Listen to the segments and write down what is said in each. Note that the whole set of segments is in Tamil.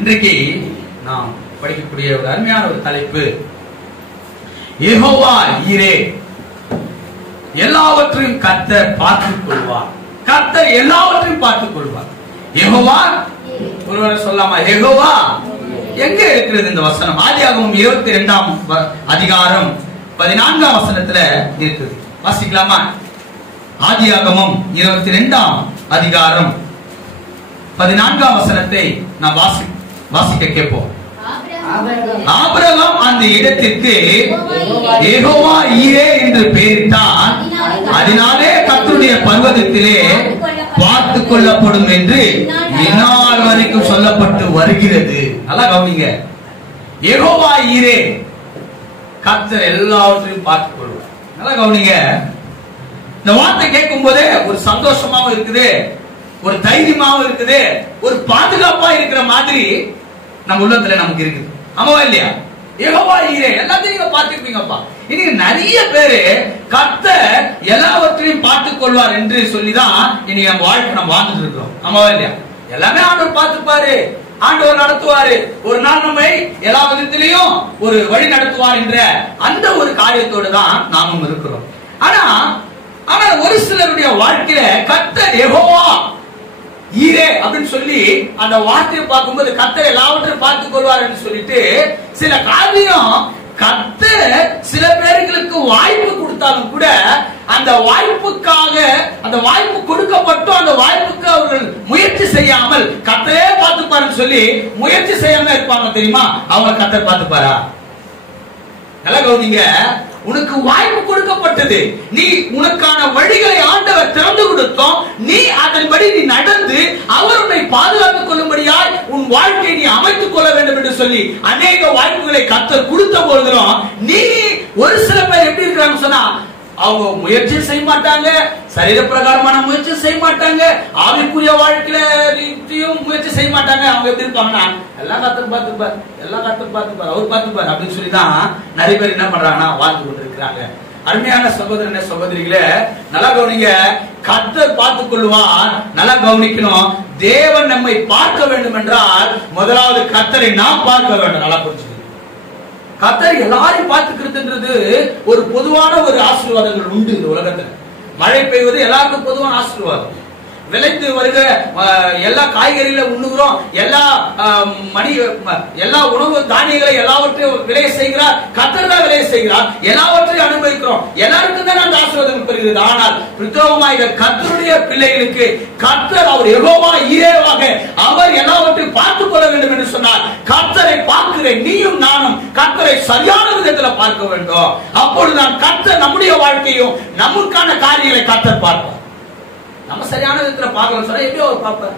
இன்றைக்கு நாம் படிக்கக்கூடிய ஒரு அருமையான ஒரு தலைப்பு, யெகோவா ஈரே. எல்லாவற்றையும் கர்த்தர் பார்த்துக் கொள்வார். கர்த்தர் எல்லாவற்றையும் பார்த்துக் கொள்வார். யெகோவா, ஒருவர் சொல்லாமா யெகோவா? எங்க இருக்கிறது இந்த வசனம்? ஆதியாகமம் 22ஆம் அதிகாரம் 14ஆம் வசனத்துல இருக்குது. வாசிக்கலாமா? ஆதியாகமம் 22ஆம் அதிகாரம் 14ஆம் வசனத்தை நாம் வாசிக்க கேட்போம். ஆபிரகாம் அந்த இடத்திற்கு யெகோவா ஈரே என்று பெயரிட்டான். அதனாலே கர்த்தருடைய பர்வதத்திலே பார்த்துக் கொள்ளப்படும் என்று இந்நாள் வரைக்கும் சொல்லப்பட்டு வருகிறது. நல்லா கவனிங்க. யெகோவா ஈரே, கர்த்தர் எல்லாவற்றையும் பார்த்துக் கொள்வார். நல்லா கவனிங்க. இந்த வார்த்தை கேட்கும் போதே ஒரு சந்தோஷமாவும் இருக்குது, ஒரு தைரியமாவும் இருக்குது, ஒரு பாதுகாப்பா இருக்கிற மாதிரி நம்ம உள்ளத்துல நமக்கு இருக்குது. ஆமாவா இல்லையா? யெகோவா ஈரே, எல்லாத்தையும் நீங்க பார்த்துருப்பீங்கப்பா. இன்னைக்கு நிறைய பேரு கர்த்தர் எல்லாவற்றையும் பார்த்துக் கொள்வார் என்று சொல்லிதான் இன்னைக்கு நம்ம வாழ்க்கை நம்ம வாழ்ந்துட்டு இருக்கிறோம். ஆமாவா இல்லையா? எல்லாமே ஆண்டவர் பார்த்துப்பாரு, ஆண்டவர் நடத்துவாரு, ஒரு நாள் நம்மை எல்லா விதத்திலையும் ஒரு வழி நடத்துவார் என்ற அந்த ஒரு காரியத்தோடு தான் நாமும் இருக்கிறோம். ஆனா ஒரு சிலருடைய வாழ்க்கையில கர்த்தர் யெகோவா ஈரே அப்படின்னு சொல்லி அந்த வார்த்தையை பார்க்கும்போது கர்த்தர் எல்லாவற்றையும் பார்த்துக் கொள்வார் என்று சொல்லிட்டு சில காரியம் கர்த்தர் சில பேர்களுக்கு வாய்ப்பு கொடுத்தாலும் கூட அந்த வாய்ப்புக்காக, அந்த வாய்ப்பு கொடுக்கப்பட்டும் அந்த வாய்ப்புக்கு அவர்கள் முயற்சி செய்யாமல் கர்த்தரே பார்த்துப்பாருன்னு சொல்லி முயற்சி செய்யாம இருப்பாங்க தெரியுமா? அவங்க கர்த்தர் பார்த்துப்பாரா? நல்லா கவனிங்க. உனக்கு வாய்ப்பு கொடுக்கப்பட்டது, நீ உனக்கான வழிகளை ஆண்டவர் திறந்து கொடுத்தோம், நீ அதன்படி நீ நடந்து அவர் உன்னை பாதுகாத்துக் கொள்ளும்படியாய் உன் வாழ்க்கையை நீ அமைத்துக் கொள்ள வேண்டும் என்று சொல்லி அநேக வாய்ப்புகளை கர்த்தர் கொடுத்த போதும் நீ ஒரு சில பேர் எப்படி இருக்கிறாங்க சொன்னா, அவங்க முயற்சி செய்ய மாட்டாங்க, சரீர பிரகாரமான முயற்சி செய்ய மாட்டாங்க, ஆவிக்குரிய வாழ்க்கையிலும் முயற்சி செய்ய மாட்டாங்க. அவங்க எப்படி இருப்பாங்கன்னா, எல்லாம் கர்த்தர் பார்த்துப்பார், எல்லாம் கர்த்தர் பார்த்துப்பார், அவர் பார்த்துப்பார் அப்படின்னு சொல்லிதான் நிறைய பேர் என்ன பண்றாங்கன்னா வாழ்ந்து கொண்டிருக்கிறாங்க. அருமையான சகோதரனே சகோதரிகளே, நல்லா கவனிங்க. கர்த்தர் பார்த்துக் கொள்வார். நல்லா கவனிக்கணும். தேவன் நம்மை பார்க்க வேண்டும் என்றால் முதலாவது கர்த்தரை நாம் பார்க்க வேண்டும். நல்லா புரிஞ்சுக்கணும். கர்த்தர் எல்லாரையும் பார்த்துக்கிறது ஒரு பொதுவான ஒரு ஆசீர்வாதங்கள் உண்டு இந்த உலகத்துல. மழை பெய்வது எல்லாருக்கும் பொதுவான ஆசீர்வாதம். விளைந்து வருகிற எல்லா காய்கறிகளை உண்ணுகிறோம், எல்லா உணவு தானியங்களை எல்லாவற்றையும் விளைய செய்கிறார். கர்த்தர் தான் விளைய செய்கிறார். எல்லாவற்றையும் அனுபவிக்கிறோம். எல்லாருக்கும் தான் அந்த ஆசீர்வாதம் பெறுகிறது. ஆனால் பிரத்யேகமாக கர்த்தருடைய பிள்ளைகளுக்கு கர்த்தர் அவர் யெகோவா ஈரேவாக அவர் எல்லாவற்றையும் பார்த்துக் கொள்ள வேண்டும் என்று சொன்னார். கர்த்தரை பார்க்கிற நீயும் நானும் கர்த்தரை சரியான விதத்தில் பார்க்க வேண்டும். அப்பொழுதுதான் கர்த்தர் நம்முடைய வாழ்க்கையும் நமக்கான காரியங்களை கர்த்தர் பார்ப்பார். நம்ம சரியான விதத்துல பார்க்கணும் சொன்னா எப்படி அவர் பார்ப்பார்?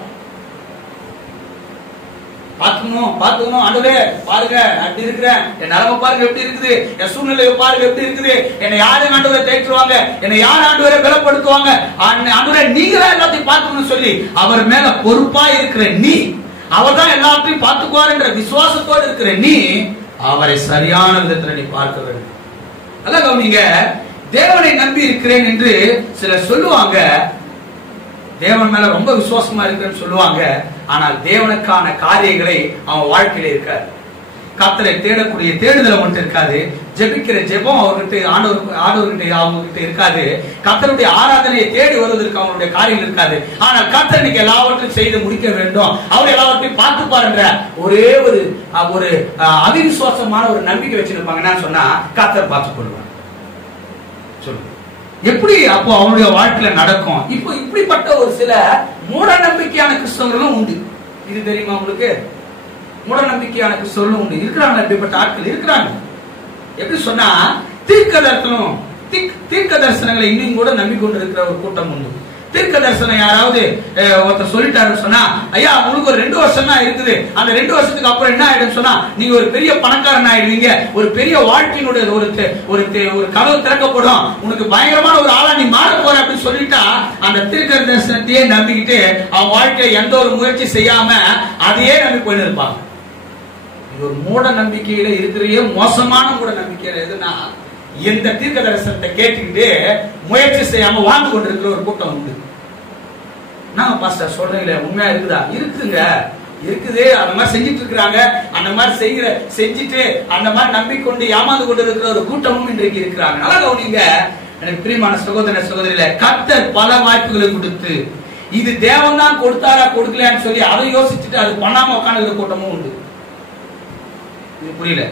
பார்த்துக்கணும். ஆண்டவரே பாருங்க, அப்படி இருக்கிறேன், என் நிலைமை பாருங்க எப்படி இருக்குது, என் சூழ்நிலையை பாருங்க எப்படி இருக்குது, என்னை யாரும் ஆண்டவரை தேய்ச்சிருவாங்க, என்னை யார் ஆண்டவரை பலப்படுத்துவாங்க, ஆண்டவரை நீங்களே எல்லாத்தையும் பார்க்கணும்னு சொல்லி அவர் மேல பொறுப்பா இருக்கிற நீ, அவர் தான் எல்லாத்தையும் பார்த்துக்குவார் என்ற விசுவாசத்தோடு இருக்கிற நீ அவரை சரியான விதத்துல நீ பார்க்க வேண்டும். அல்ல கவனிங்க. தேவனை நம்பி இருக்கிறேன் என்று சிலர் சொல்லுவாங்க, தேவன் மேல ரொம்ப விசுவாசமா இருக்குன்னு சொல்லுவாங்க. ஆனால் தேவனுக்கான காரியங்களை அவன் வாழ்க்கையில இருக்காது. கர்த்தரை தேடக்கூடிய தேடுதல் அவன்கிட்ட இருக்காது. ஜெபிக்கிற ஜெபம் அவர்கிட்ட ஆண்டவர்கிட்ட அவங்க கிட்ட இருக்காது. கர்த்தருடைய ஆராதனையை தேடி வருவதற்கு அவங்களுடைய காரியங்கள் இருக்காது. ஆனால் கர்த்தர் இன்னைக்கு எல்லாவற்றையும் செய்து முடிக்க வேண்டும், அவர் எல்லாவற்றையும் பார்த்து பாருங்க ஒரே ஒரு அவிசுவாசமான ஒரு நம்பிக்கை வச்சிருப்பாங்க. என்ன சொன்னா, கர்த்தர் பார்த்துக் கொள்வார் சொல்லு. எப்படி அப்போ அவனுடைய வாழ்க்கையில நடக்கும்? இப்போ இப்படிப்பட்ட ஒரு சில மூட நம்பிக்கையான கிறிஸ்தவர்களும் உண்டு. இது தெரியுமா உங்களுக்கு? மூட நம்பிக்கையான கிறிஸ்தவர்களும் உண்டு, இருக்கிறாங்க. இப்படிப்பட்ட ஆட்கள் இருக்கிறாங்க. எப்படி சொன்னா, தீர்க்க தரிசனங்களை இன்னும் கூட நம்பிக்கொண்டு இருக்கிற ஒரு கூட்டம் உண்டு. தீர்க்க தரிசனம் யாராவது ஒருத்தர் சொல்லிட்டாருன்னு சொன்னா, ஐயா உங்களுக்கு ஒரு 2 வருஷம் தான் இருக்குது, அந்த 2 வருஷத்துக்கு அப்புறம் என்ன ஆயிடும் சொன்னா, நீங்க ஒரு பெரிய பணக்காரன் ஆயிடுவீங்க, ஒரு பெரிய வாழ்க்கையினுடைய ஒரு கதவு திறக்கப்படும், உனக்கு பயங்கரமான ஒரு ஆளா நீ மாற போற அப்படின்னு சொல்லிட்டா, அந்த தீர்க்க தரிசனத்தையே நம்பிக்கிட்டு அவன் வாழ்க்கையை எந்த ஒரு முயற்சி செய்யாம அதையே நம்பி போயிட்டு இருப்பாங்க. இது ஒரு மூட நம்பிக்கையில இருக்கிற மோசமான மூட நம்பிக்கையில எதுனா, எந்த தீர்க்க தரிசனத்தை கேட்டுக்கிட்டு முயற்சி செய்யாம வாழ்ந்து கொண்டிருக்கிற ஒரு கூட்டம் உண்டு. நான் பாஸ்டர் சொல்றீங்களே உண்மையா இருக்குதா? இருக்குங்க. இருக்குது. அந்த மாதிரி செஞ்சிட்டு இருக்கிறாங்க. அந்த மாதிரி செஞ்சுட்டு அந்த மாதிரி நம்பிக்கொண்டு ஏமாந்து கொண்டு இருக்கிற ஒரு கூட்டமும் இன்றைக்கு இருக்கிறாங்க. நல்லா கவனிங்க எனக்கு பிரியமான சகோதர சகோதரிகளே, கர்த்தர் பல வாய்ப்புகளை கொடுத்து இது தேவன் தான் கொடுத்தாரா கொடுக்கலையான்னு சொல்லி அதை யோசிச்சுட்டு அது பண்ணாம உட்காந்து கூட்டமும் உண்டு. இது புரியல.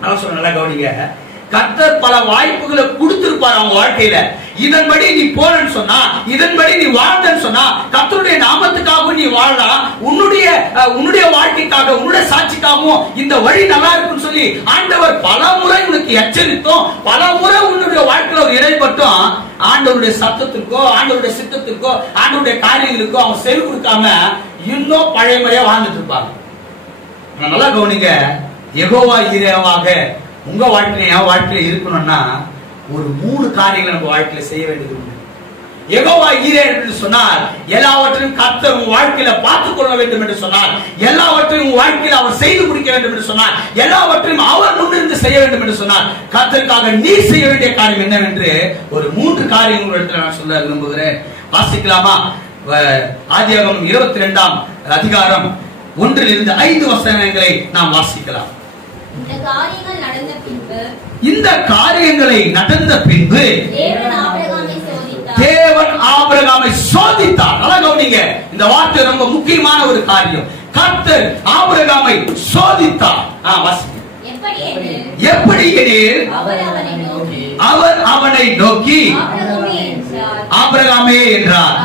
நல்லா சொல்ல, நல்லா கவனிங்க. கர்த்தர் பல வாய்ப்புகளை கொடுத்திருப்பார் அவங்க வாழ்க்கையில. இதன்படி நீ போறன்னு சொன்னா, இதன்படி நீ வாழ்ந்தன்னு சொன்னா, கர்த்தருடைய நாமத்துக்காகவும் நீ வாழலாம், உன்னுடைய வாழ்க்கைக்காக உன்னுடைய சாட்சிக்காகவும் இந்த வழி நல்லா இருக்குன்னு சொல்லி ஆண்டவர் பல முறை உனக்கு எச்சரித்தோம், பல முறை உன்னுடைய வாழ்க்கையில ஒரு இடைப்பட்டும் ஆண்டவருடைய சத்தத்திற்கோ ஆண்டவருடைய சித்தத்திற்கோ ஆண்டவருடைய காரியங்களுக்கோ அவங்க செவி கொடுக்காம இன்னும் பழைய முறையா வாழ்ந்துட்டு இருப்பாங்க. நல்லா கவனிங்க. யெகோவா ஈரேவாக உங்க வாழ்க்கையில என் வாழ்க்கையில இருக்கணும்னா ஒரு 3 காரியங்களை நம்ம வாழ்க்கையில செய்ய வேண்டியது உண்டு. யெகோவா ஈரே என்று சொன்னால் எல்லாவற்றையும் கர்த்தர் உன் வாழ்க்கையில பார்த்துக் கொள்ள வேண்டும் என்று சொன்னார், எல்லாவற்றையும் உன் வாழ்க்கையில அவர் செய்து முடிக்க வேண்டும் என்று சொன்னார், எல்லாவற்றையும் அவர் முன்னிருந்து செய்ய வேண்டும் என்று சொன்னார். கர்த்தருக்காக நீ செய்ய வேண்டிய காரியம் என்னவென்று ஒரு 3 காரியங்கள் நான் சொல்ல விரும்புகிறேன். வாசிக்கலாமா? ஆதியாகமம் 22ஆம் அதிகாரம் 1 - 5 வசனங்களை நாம் வாசிக்கலாம். இந்த காரியங்களை நடந்த பின்பு தேவன் ஆபிரகாமை சோதித்தார். நல்லா கவனிங்க, இந்த வார்த்தை ரொம்ப முக்கியமான ஒரு காரியம். கர்த்தர் ஆபிரகாமை சோதித்தார். எப்படி எனில் அவர் அவனை நோக்கி ஆபிரகாமே என்றார்.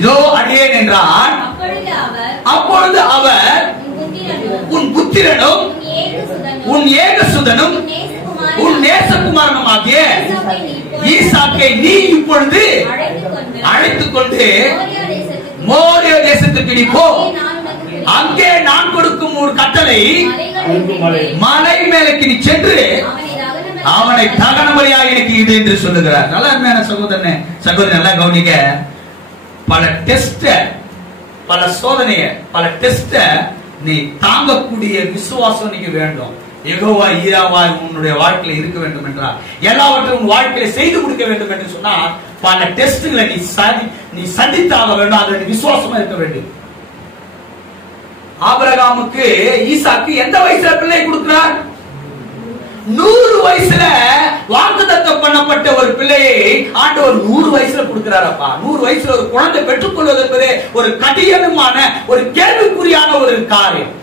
இதோ அடியேன் என்றார். அப்பொழுது அவர் உன் புத்திரனும் உன் ஏகசுதனும் உன் நேசகுமாரனுமாகிய ஈசாக்கை நீ இப்பொழுது அழைத்துக் கொண்டு மோரியா தேசத்துக்கு நீ போ, அங்கே நான் கொடுக்கும் ஒரு கட்டளை மலை மேலுக்கு நீ சென்று அவனை தகன பலியாக எனக்கு இது என்று சொல்லுகிறார். நல்லா அருமையான சகோதரனே சகோதரி, நல்லா கவனிங்க. பல டெஸ்ட், பல சோதனைய, பல டெஸ்ட நீ தாங்கக்கூடிய விசுவாசம் நீங்க வேண்டும். யெகோவா ஈராவாய் உன்னுடைய வாழ்க்கையில இருக்க வேண்டும் என்றால், எல்லாவற்றையும் உன் வாழ்க்கையில செய்து கொடுக்க வேண்டும் என்று சொன்னா பல டெஸ்ட்களை நீ சந்தித்தாக வேண்டும். அதுல நீ விசுவாசமா இருக்க வேண்டும். ஆபிரகாமுக்கு ஈசாக்கு எந்த வயசுல பிள்ளை கொடுக்கிறார்? 100 வயசுல வாக்குத்தத்தம் பண்ணப்பட்ட ஒரு பிள்ளையை ஆண்டவர் 100 வயசுல கொடுக்கிறாரப்பா. 100 வயசுல ஒரு குழந்தை பெற்றுக் கொள்வது என்பது ஒரு கடினமான ஒரு கேள்விக்குறியான ஒரு காரியம்.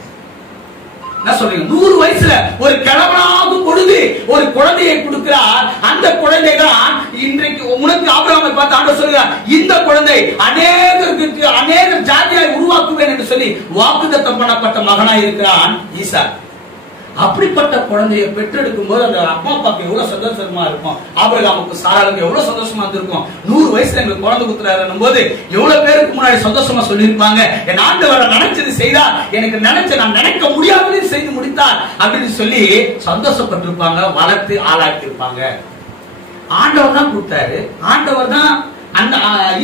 என்ன சொல்றீங்க? 100 வயசுல ஒரு கிழவனாகும் பொழுது ஒரு குழந்தையை கொடுக்கிறார். அந்த குழந்தை தான் இன்றைக்கு உனக்கு ஆபிரகாமை பார்த்து ஆண்டவர் சொல்கிறார், இந்த குழந்தை அநேக ஜாதியாய் உருவாக்குவேன் என்று சொல்லி வாக்குத்தத்தம் பண்ணப்பட்ட மகனாய் இருக்கிறான் ஈசாக். அப்படிப்பட்ட குழந்தையை பெற்றெடுக்கும் போது அந்த அப்பா அப்பாக்கு எவ்வளவு சந்தோஷமா இருக்கும். ஆபிரகாமுக்கு சாராளுக்கு எவ்வளவு சந்தோஷமா இருந்திருக்கும். 100 வயசுல எங்களுக்கு குழந்தை குத்துறாருன்னும் போது எவ்வளவு பேருக்கு முன்னாடி சந்தோஷமா சொல்லியிருப்பாங்க, என் ஆண்டவர் நினைச்சது செய்தார், எனக்கு நான் நினைக்க முடியாததையும் செய்து முடித்தார் அப்படின்னு சொல்லி சந்தோஷப்பட்டிருப்பாங்க, வளர்த்து ஆளாக்கி இருப்பாங்க. ஆண்டவர் தான் கொடுத்தாரு. ஆண்டவர் தான் அந்த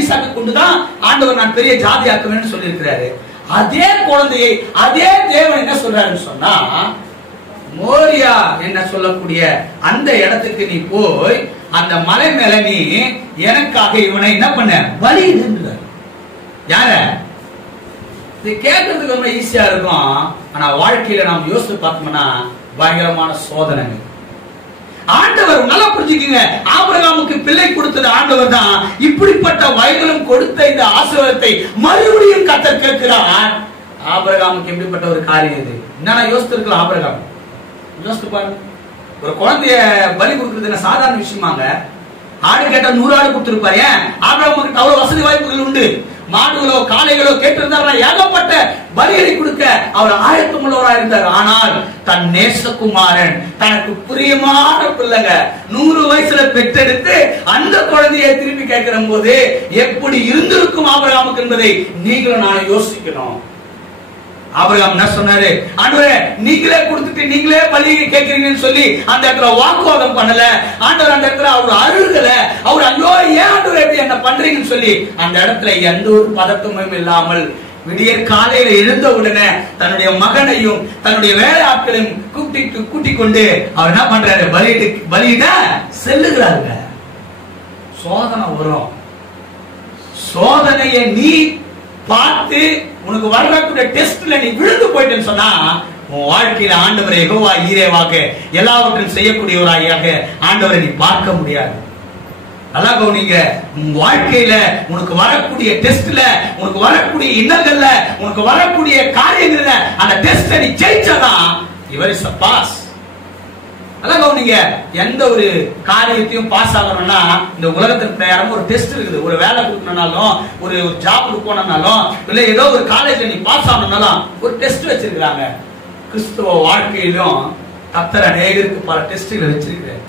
ஈசாக்கை கொண்டுதான் ஆண்டவர் நான் பெரிய ஜாதி ஆக்குவேன்னு சொல்லி இருக்கிறாரு. அதே குழந்தையை அதே தேவன் என்ன சொல்றாருன்னு சொன்னா, மோரியா என்ன சொல்லக்கூடிய அந்த இடத்துக்கு நீ போய் அந்த மலை மேல நீ எனக்காக இவனை என்ன பண்ண பலியிடு. யார? இது கேட்கறதுக்கு ரொம்ப ஈஸியா இருக்கும். ஆனா வாழ்க்கையில நாம் யோசித்து பார்த்தோம்னா பயங்கரமான சோதனைகள். ஆண்டவர் நல்லா புரிஞ்சுக்கீங்க, ஆபிரகாமுக்கு பிள்ளை கொடுத்தது ஆண்டவர் தான். இப்படிப்பட்ட வயதிலும் கொடுத்த இந்த ஆசீர்வாதத்தை மறுபடியும் கர்த்தர் கேட்கிறார். ஆபிரகாமுக்கு எப்படிப்பட்ட ஒரு காரியம் இது? என்னன்னா யோசித்திருக்கலாம். ஆபிரகாம் யோசித்து பாருங்க, ஒரு குழந்தைய பலி கொடுக்கிறது என்ன சாதாரண விஷயமாங்க? ஆடு கேட்டா 100 ஆடு கொடுத்திருப்பாரு. ஏன்? ஆபிரகாமுக்கு அவ்வளவு வசதி வாய்ப்புகள் உண்டு. மாடுகளோ காளைகளோ கேட்டிருந்தார், ஏகப்பட்ட பலிகளை கொடுக்க அவர் ஆயத்தமுள்ளவராக இருந்தார். ஆனால் தன் நேசகுமாரன் தனக்கு பிரியமான பிள்ளைங்க 100 வயசுல பெற்றெடுத்து அந்த குழந்தையை திருப்பி கேட்கிற போது எப்படி இருந்திருக்கும் ஆபிரகாமுக்கு என்பதை நீங்களும் நான் யோசிக்கணும். ஆபிரகாம் என்ன சொன்னாரு? ஆண்டவரே நீங்களே கொடுத்துட்டு நீங்களே பலி கேட்கிறீங்கன்னு சொல்லி அந்த இடத்துல வாக்குவாதம் பண்ணல. ஆண்டவர் அந்த இடத்துல அவர் அழுகல. அவர் ஐயோ ஏன் ஆண்டவர் எப்படி என்ன பண்றீங்கன்னு சொல்லி அந்த இடத்துல எந்த ஒரு பதட்டமும் இல்லாமல் விடியற் காலையில எழுந்த உடனே தன்னுடைய மகனையும் தன்னுடைய வேலை ஆட்களையும் கூட்டிக் கொண்டு அவர் என்ன பண்றாரு? பலியிட செல்லுகிறாருங்க. சோதனை வரும். சோதனையை நீ பார்த்து உனக்கு வரக்கூடிய டெஸ்ட்ல நீ விழுந்து போயிட்டேன்னு சொன்னா உன் வாழ்க்கையில ஆண்டவரை யெகோவா ஈரேவாக எல்லாவற்றையும் செய்யக்கூடியவராக ஆண்டவரை நீ பார்க்க முடியாது. நல்லா கவனிங்க, உன் வாழ்க்கையில உனக்கு வரக்கூடிய டெஸ்ட்ல, உனக்கு வரக்கூடிய இன்னல்கள்ல, உனக்கு வரக்கூடிய காரியங்கள்ல அந்த டெஸ்ட நீ ஜெயிச்சாதான் இவர் இஸ் a பாஸ். நல்லா கவனிங்க, எந்த ஒரு காரியத்தையும் பாஸ் ஆகணும்னா இந்த உலகத்துக்கு தயாரான ஒரு டெஸ்ட் இருக்குது. ஒரு வேலை கொடுக்கணும்னாலும், ஒரு ஜாபுக்கு போனாலும், இல்ல ஏதோ ஒரு காலேஜ்ல நீ பாஸ் ஆகணும்னாலும் ஒரு டெஸ்ட் வச்சிருக்காங்க. கிறிஸ்துவ வாழ்க்கையிலும் கர்த்தர் அநேகருக்கு பல டெஸ்ட்களை வச்சிருக்கிறார்.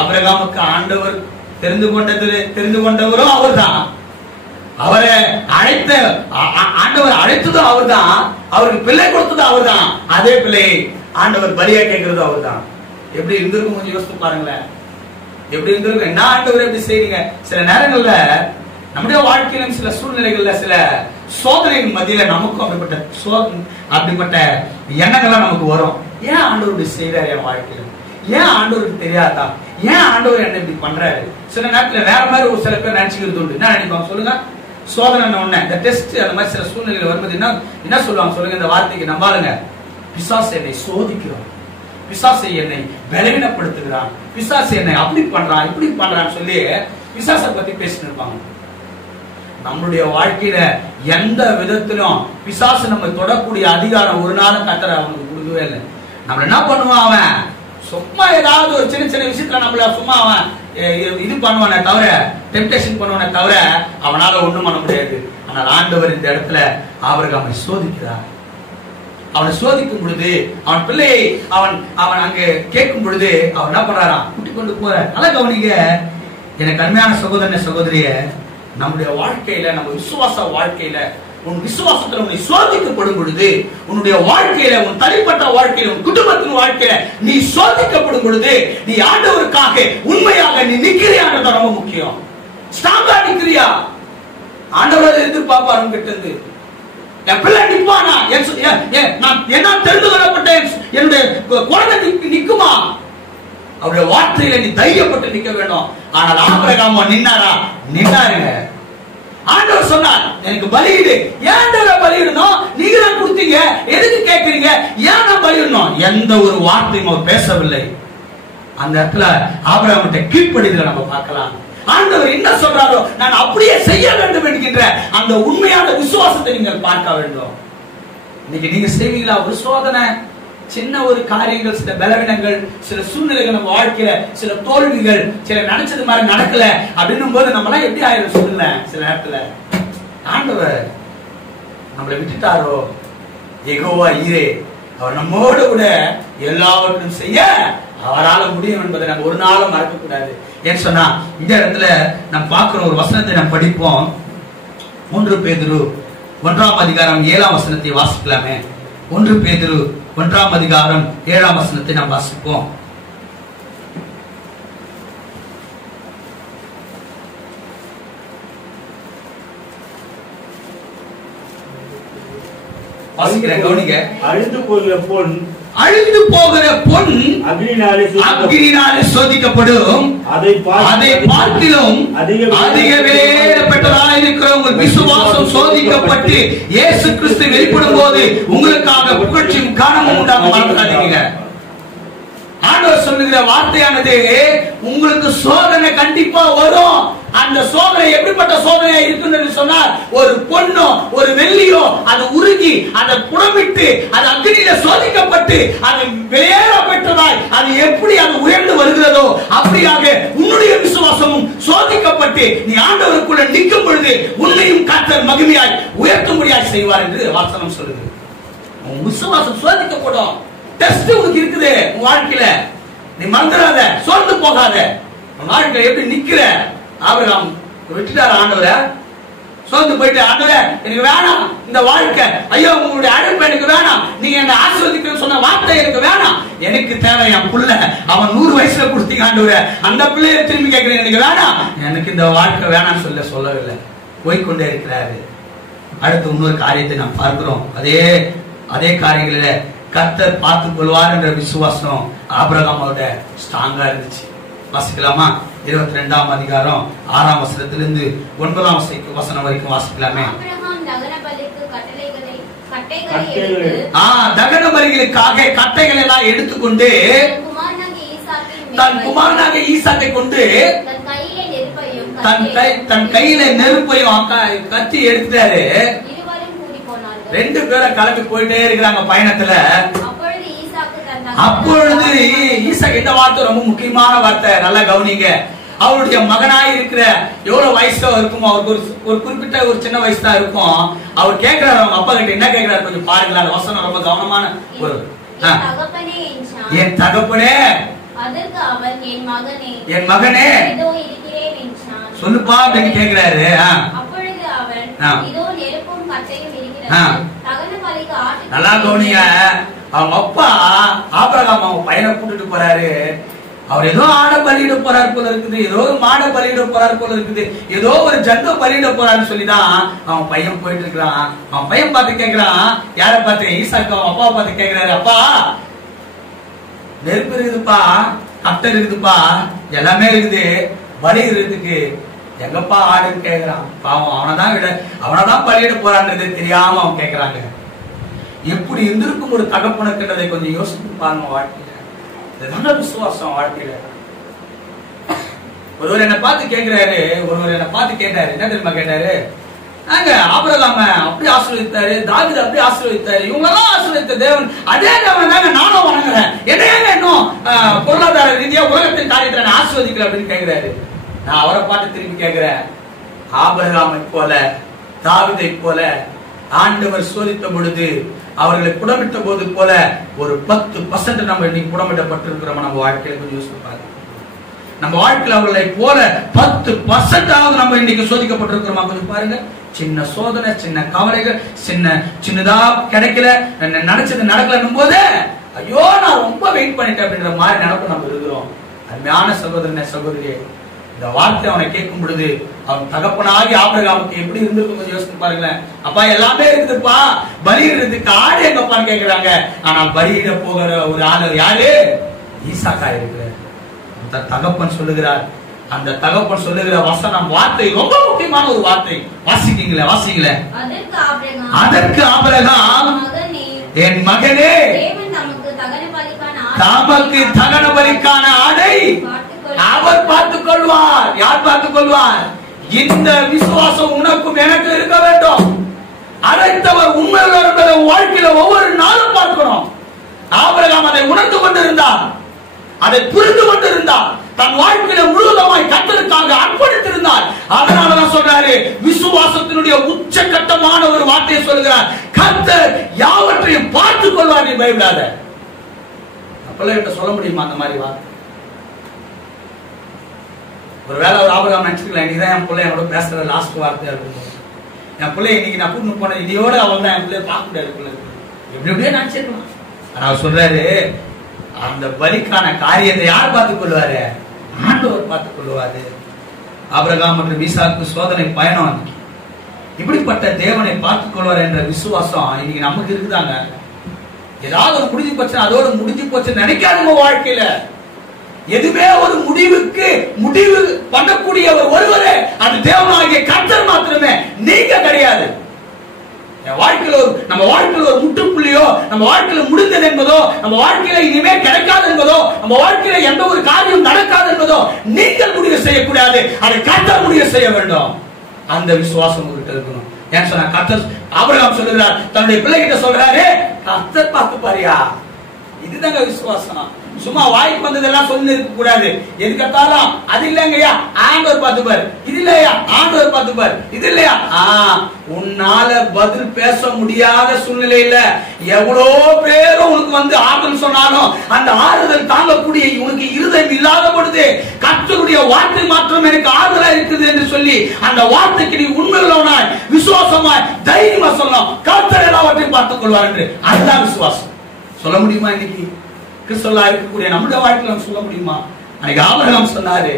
ஆபிரகாமுக்கு ஆண்டவர் தெரிந்து கொண்டவரும் அவர்தான். அவரை அழைத்த ஆண்டவர் அழைத்ததும் அவர்தான். அவருக்கு பிள்ளை கொடுத்ததும் அவர்தான். அதே பிள்ளையை ஆண்டவர் பலியா கேட்கிறது அவர்தான். எப்படி இருந்திருக்கும் கொஞ்சம் யோசித்து பாருங்களேன். எப்படி இருந்திருக்கும்? என்ன ஆண்டவர் எப்படி செய்றீங்க? சில நேரங்கள்ல நம்முடைய வாழ்க்கையிலும் சில சூழ்நிலைகள்ல சில சோதனைகள் மத்தியில நமக்கும் அப்படிப்பட்ட எண்ணங்கள்லாம் நமக்கு வரும். ஏன் ஆண்டவர் செய்யறாரு என் வாழ்க்கையில? ஏன் ஆண்டவருக்கு தெரியாதா? ஏன் ஆண்டவர் என்ன இப்படி பண்றாரு? சில நேரத்துல வேற மாதிரி ஒரு சில பேர் நினைச்சுக்கிறது உண்டு. என்ன நினைப்பாங்க சொல்லுங்க? சோதனை ஒண்ணு, இந்த டெஸ்ட் அந்த மாதிரி சில சூழ்நிலைகள் வரும்போது என்ன சொல்லுவாங்க சொல்லுங்க? இந்த வார்த்தைக்கு நம்பாளுங்க, பிசாசு என்னை சோதிக்கிறான், பிசாசு என்னை பலவீனப்படுத்துகிறான், பிசாசு என்னை அப்படி பண்றான் இப்படி பண்றான்னு சொல்லி பிசாசை பத்தி பேசிட்டு இருப்பாங்க. நம்மளுடைய வாழ்க்கையில எந்த விதத்திலும் பிசாசு நம்ம தொடக்கூடிய அதிகாரம் ஒரு நாளும் கர்த்தர் அவனுக்கு கொடுக்கவே இல்லை. நம்ம என்ன பண்ணுவான்? அவன் சும்மா ஏதாவது ஒரு சின்ன சின்ன விஷயத்துல நம்மள சும்மா அவன் இது பண்ணுவானே தவிர, டெம்ப்டேஷன் பண்ணுவானே தவிர அவனால ஒண்ணும் பண்ண முடியாது. ஆனால் ஆண்டவர் இந்த இடத்துல ஆபிரகாமை சோதிக்கிறார். அவனை சோதிக்கும் பொழுது அவன் பிள்ளையை அவன் அங்க கேட்கும் பொழுது அவன் என்ன பண்றாராம்? கூட்டிக் கொண்டு போற. நல்லா கவனிங்க எனக்கு அருமையான சகோதரனே சகோதரிய, நம்முடைய வாழ்க்கையில, நம்ம விசுவாச வாழ்க்கையில, உன் விசுவாசத்துல உன்னை சோதிக்கப்படும் பொழுது, உன்னுடைய வாழ்க்கையில, உன் தனிப்பட்ட வாழ்க்கையில, உன் குடும்பத்தின் வாழ்க்கையில நீ சோதிக்கப்படும் பொழுது, நீ ஆண்டவருக்காக உண்மையாக நீ நிக்கிறியான்றது ரொம்ப முக்கியம். ஸ்ட்ராங்கா நிக்கிறியா? ஆண்டவர் எதிர்பார்ப்பாரு உங்ககிட்ட இருந்து. என் பிள்ளை நிற்பானா? என்ன தெரிந்து கொள்ளப்பட்ட என்னுடைய குழந்தை நிக்குமா? அவருடைய வார்த்தையில நீ தைரியப்பட்டு நிக்க வேண்டும். ஆனால் ஆபிரகாம் நின்னாரா? நின்னாருங்க. ஆண்டவர் சொன்னார் எனக்கு பலியிடு. ஏன் பலியிடணும்? நீங்க தான் கொடுத்தீங்க, எதுக்கு கேட்கறீங்க? ஏன் நான் பலியிடணும்? எந்த ஒரு வார்த்தையும் அவர் பேசவில்லை. அந்த இடத்துல ஆபிரகாமிட்ட கீழ்ப்படிதலை நம்ம பார்க்கலாம். ஆண்டவர் என்ன சொல்றாரோ நான் அப்படியே செய்ய வேண்டும் என்கின்ற அந்த உண்மையான விசுவாசத்தை நீங்கள் பார்க்க வேண்டும். இன்னைக்கு நீங்க செய்வீங்களா? ஒரு சோதனை, சின்ன ஒரு காரியங்கள், சில பலவீனங்கள், சில சூழ்நிலைகள், நம்ம வாழ்க்கையில சில தோல்விகள், சில நினைச்சது மாதிரி நடக்கல அப்படின்னும் போது நம்ம எல்லாம் எப்படி ஆயிரும் சொல்லுங்க? சில நேரத்துல ஆண்டவர் நம்மளை விட்டுட்டாரோ? யெகோவா ஈரே, அவர் நம்மோடு கூட எல்லாவற்றையும் செய்ய அவரால் முடியும் என்பதை நம்ம ஒரு நாளும் மறக்க கூடாது. ஏன்னு சொன்னா இந்த இடத்துல நம்ம பார்க்கிற ஒரு வசனத்தை நம்ம படிப்போம். 1 பேதுரு 1ஆம் அதிகாரம் 7ஆம் வசனத்தை வாசிக்கலாமே. 1 பேதுரு 1ஆம் அதிகாரம் 7ஆம் வசனத்தை நாம் வாசிப்போம். வாசிக்கிறேன், கவனிங்க. அழிந்து போகிற பொன் அக்கினியினாலே சோதிக்கப்படும், அதை பார்க்கிலும் அதிக விலையேறப்பட்டதாக இருக்கிற உங்கள் விசுவாசம் சோதிக்கப்பட்டு இயேசு கிறிஸ்து வெளிப்படும் போது உங்களுக்காக புகழ்ச்சியும் கனமும் உண்டாக மறக்காதீங்க. ஆண்டவர் சொல்லுகிற வார்த்தையானது உங்களுக்கு சோதனை கண்டிப்பா வரும். அந்த சோதனை எப்படிப்பட்ட சோதனையா இருக்குன்னு சொன்னால், ஒரு பொண்ணோ ஒரு வெள்ளியோ அது உருகி அதை புடமிட்டு அது அக்னியில சோதிக்கப்பட்டு அது வேற பெற்றதாய் அது எப்படி அது உயர்ந்து வருகிறதோ அப்படியாக உன்னுடைய விசுவாசமும் சோதிக்கப்பட்டு நீ ஆண்டவருக்குள்ள நிற்கும் பொழுது உன்னையும் கர்த்தர் மகிமையாய் உயர்த்தும்படியாய் செய்வார் என்று வசனம் சொல்லுது. உன் விசுவாசம் சோதிக்கப்படும். டெஸ்ட் உனக்கு இருக்குது உன் வாழ்க்கையில. நீ மறந்துடாத, சோர்ந்து போகாத. உன் வாழ்க்கையில எப்படி நிக்கிற? ஆபிரகாம் விட்டுட்டாரு ஆண்டவரை, சோர்ந்து போயிட்டு ஆண்டவரே எனக்கு வேணாம் இந்த வாழ்க்கை, ஐயோ உங்களுடைய அழைப்பு எனக்கு வேணாம், நீங்க என்ன ஆசீர்வதிக்கணும்னு சொன்ன வார்த்தை எனக்கு வேணாம், எனக்கு தேவை என் புள்ள. அவன் 100 வயசுல கொடுத்தீங்க ஆண்டவரே, அந்த பிள்ளைய திரும்பி கேட்கிறேன், எனக்கு வேணாம், எனக்கு இந்த வாழ்க்கை வேணாம்னு சொல்லவில்லை, போய்கொண்டே இருக்கிறாரு. அடுத்து இன்னொரு காரியத்தை நாம் பார்க்கிறோம். அதே காரியங்களில கர்த்தர் பார்த்துக் கொள்வார் என்ற விசுவாசம் ஆபிரகாமோட ஸ்ட்ராங்கா இருந்துச்சு. வாசிக்கலாமா? 22ஆம் அதிகாரம் 6ஆம் வசனத்திலிருந்து 9ஆம் வசனம் வரைக்கும் வாசிக்கலாமே. தகன பலிகளுக்காக கட்டைகள் எல்லாம் எடுத்துக்கொண்டு தன் குமாரனாக ஈசாக்கை கொண்டு தன் கையில நெருப்பையும் கத்தி எடுத்தாரு. 2 பேரும் கிளம்பி போயிட்டே இருக்கிறாங்க பயணத்துல. அப்பொழுது ஈசாக்கு, இந்த வார்த்தை ரொம்ப முக்கியமான வார்த்தை, நல்லா கவனிங்க. அவருடைய மகனாய் இருக்கிற எவ்வளவு வயசா இருக்குமோ, அவருக்கு ஒரு குறிப்பிட்ட ஒரு சின்ன வயசு தான் இருக்கும். அவர் கேட்கிறாரு அவங்க அப்பா கிட்ட, என்ன கேட்கிறாரு கொஞ்சம் பாருங்களா. அந்த வசனம் ரொம்ப கவனமான ஒரு, என் தகப்பனே, என் மகனே சொல்லுப்பா அப்படின்னு கேட்கிறாரு. நல்லா கவனிங்க. அவங்க அப்பா ஆபிரகாம் அவங்க பையனை கூட்டிட்டு போறாரு. அவர் ஏதோ ஆடை பலியிட போறாரு போல இருக்குது, ஏதோ ஒரு மாடை பலியிட போறாரு போல இருக்குது, ஏதோ ஒரு ஜந்து பலியிட போறாருன்னு சொல்லிதான் அவன் பையன் போயிட்டு இருக்கிறான். அவன் பையன் பார்த்து கேட்கிறான், யார பார்த்து? ஈசாக்கு அவன் அப்பா பார்த்து கேட்கிறாரு, அப்பா நெருப்பு இருக்குதுப்பா, கட்டை இருக்குதுப்பா, எல்லாமே இருக்குது, பலி இருக்குதுக்கு எங்கப்பா ஆடுன்னு கேட்கிறான். பாவம், அவனதான் பலியிட போறான்றது தெரியாம அவன் கேட்கிறாங்க. எப்படி இருந்திருக்கும் ஒரு தகப்பனுக்குன்றதை கொஞ்சம் யோசித்து பாருங்க. வாழ்க்கையில நல்ல விசுவாசம். வாழ்க்கையில ஒருவர் என்ன பார்த்து கேட்கிறாரு, என்ன தெரியுமா கேட்டாரு? நாங்க ஆபிரகாம அப்படி ஆசீர்வதித்தாரு, தாவீது அப்படி ஆசீர்வதித்தாரு, இவங்க எல்லாம் ஆசீர்வதித்த தேவன், அதே தேவன் தாங்க நானும் வணங்குறேன், என்னையாங்க இன்னும் பொருளாதார ரீதியா உலகத்தின் காரியத்தை நான் ஆசீர்வதிக்கிறேன் அப்படின்னு கேட்கிறாரு. நான் அவரை பார்த்து திரும்பி கேட்கிறேன், ஆபிரகாமை போல தாவீதை போல ஆண்டவர் சோதித்த பொழுது அவர்களை புடமிட்ட போது போல ஒரு 10% நம்ம இன்னைக்கு புடமிடப்பட்டிருக்கிறோம். நம்ம வாழ்க்கையில கொஞ்சம் யோசிச்சு பாருங்க. நம்ம வாழ்க்கையில அவர்களை போல 10% நம்ம இன்னைக்கு சோதிக்கப்பட்டிருக்கிறோமா கொஞ்சம் பாருங்க. சின்ன சோதனை, சின்ன கவலைகள், சின்னதா கிடைக்கல, நினைச்சது நடக்கலன்னும் போது ஐயோ நான் ரொம்ப வெயிட் பண்ணிட்டேன் அப்படின்ற மாதிரி நினைப்பு நம்ம இருக்கிறோம். அருமையான சகோதரனே, சகோதரியே, இந்த வார்த்தை அவனை கேட்கும் பொழுது அவன் தகப்பனாகி ஆபிரகாமுக்கு எப்படி இருந்திருக்கும் கொஞ்சம் யோசித்து பாருங்களேன். அப்பா எல்லாமே இருக்குதுப்பா, பலியிடுறதுக்கு ஆடு எங்கப்பான்னு கேட்கிறாங்க. ஆனால் பலியிட போகிற ஒரு ஆளு யாரு? ஈசாக்கா இருக்கிற அந்த தகப்பன் சொல்லுகிறார். அந்த தகப்பன் சொல்லுகிற வசனம், வார்த்தை ரொம்ப முக்கியமான ஒரு வார்த்தை. வாசிங்களே. அதற்கு ஆபிரகாம், என் மகனே, தமக்கு தகன பலிக்கான ஆடை அவர் பார்த்துக் கொள்வார். யார் பார்த்துக் கொள்வார்? இந்த விசுவாசம் உனக்கும் எனக்கு இருக்க வேண்டும். அழைத்தவர் உண்மையுள்ள வாழ்க்கையில ஒவ்வொரு நாளும் பார்க்கணும். ஆபிரகாம் அதை உணர்ந்து கொண்டிருந்தார், அதை புரிந்து கொண்டிருந்தார், தன் வாழ்க்கையில முழுவதுமாய் கர்த்தருக்காக அர்ப்பணித்திருந்தார். அதனாலதான் சொல்றாரு, விசுவாசத்தினுடைய உச்சகட்டமான ஒரு வார்த்தையை சொல்கிறார், கர்த்தர் யாவற்றையும் பார்த்துக் கொள்வார். நீ பயப்படாத. அப்பெல்லாம் சொல்ல முடியுமா அந்த மாதிரி வார்த்தை? ஒருவேளை ஒரு ஆபிரகாம் நினைச்சுக்கலாம், இன்னைக்குதான் என் பிள்ளை என்னோட பேசுற லாஸ்ட் வார்த்தையா இருக்கும். என் பிள்ளை இன்னைக்கு நான் கூட்டு போனேன், இதையோட அவள் தான் என் பிள்ளைய பார்க்க முடியாது, எப்படியே நினைச்சிருக்கலாம். ஆனா அவர் சொல்றாரு, அந்த பலிக்கான காரியத்தை யார் பார்த்துக் கொள்வாரு? ஆண்டவர் பார்த்துக் கொள்வாரு. ஆபிரகாம் மற்றும் ஈசாக்கு சோதனை பயணம், இப்படிப்பட்ட தேவனை பார்த்துக் கொள்வார் என்ற விசுவாசம் இன்னைக்கு நமக்கு இருக்குதாங்க. ஏதாவது ஒரு முடிஞ்சு போச்சு, அதோட முடிஞ்சு போச்சு நினைக்காதுங்க. வாழ்க்கையில எதுவே ஒரு முடிவு பண்ணக்கூடிய ஒருவரே அது தேவனாகிய கர்த்தர் மாத்திரமே, நீங்க கிடையாது. நம்ம வாழ்க்கையில ஒரு முற்றுப்புள்ளியோ, நம்ம வாழ்க்கையில முடிந்தது என்பதோ, நம்ம வாழ்க்கையில இனிமே கிடைக்காது என்பதோ, நம்ம வாழ்க்கையில எந்த ஒரு காரியம் நடக்காது என்பதோ நீங்கள் முடிவு செய்யக்கூடாது, அதை கர்த்தர் முடிவு செய்ய வேண்டும். அந்த விசுவாசம் உங்ககிட்ட இருக்கணும். ஏன் சொன்னா, கர்த்தர் ஆபிரகாம் சொல்லுகிறார், தன்னுடைய பிள்ளைகிட்ட சொல்றாரு, கர்த்தர் பார்த்து பாரியா. இதுதாங்க விசுவாசம். சும்மா வாய்க்கு வந்ததெல்லாம் சொல்லி இருக்க கூடாது. எதுக்கத்தாலும் அது இல்லைங்கய்யா, ஆண்டவர் பார்த்துப்பார், இது இல்லையா ஆண்டவர் பார்த்துப்பார், இது இல்லையா. உன்னால பதில் பேச முடியாத சூழ்நிலையில எவ்வளோ பேரும் உனக்கு வந்து ஆறுதல் சொன்னாலும் அந்த ஆறுதல் தாங்கக்கூடிய உனக்கு இருதயம் இல்லாத பொழுது கர்த்தருடைய வார்த்தை மாத்திரம் எனக்கு ஆறுதலா இருக்குது என்று சொல்லி அந்த வார்த்தைக்கு நீ உண்மையுள்ளவனாய் விசுவாசமாய் தைரியமா சொல்லலாம், கர்த்தர் எல்லாவற்றையும் பார்த்துக் கொள்வார் என்று. அதுதான் விசுவாசம். சொல்ல முடியுமா? இன்னைக்கு கிறிஸ்தவர்களா இருக்கக்கூடிய நம்முடைய வாழ்க்கையில சொல்ல முடியுமா? அன்னைக்கு ஆபிரகாம் சொன்னாரு,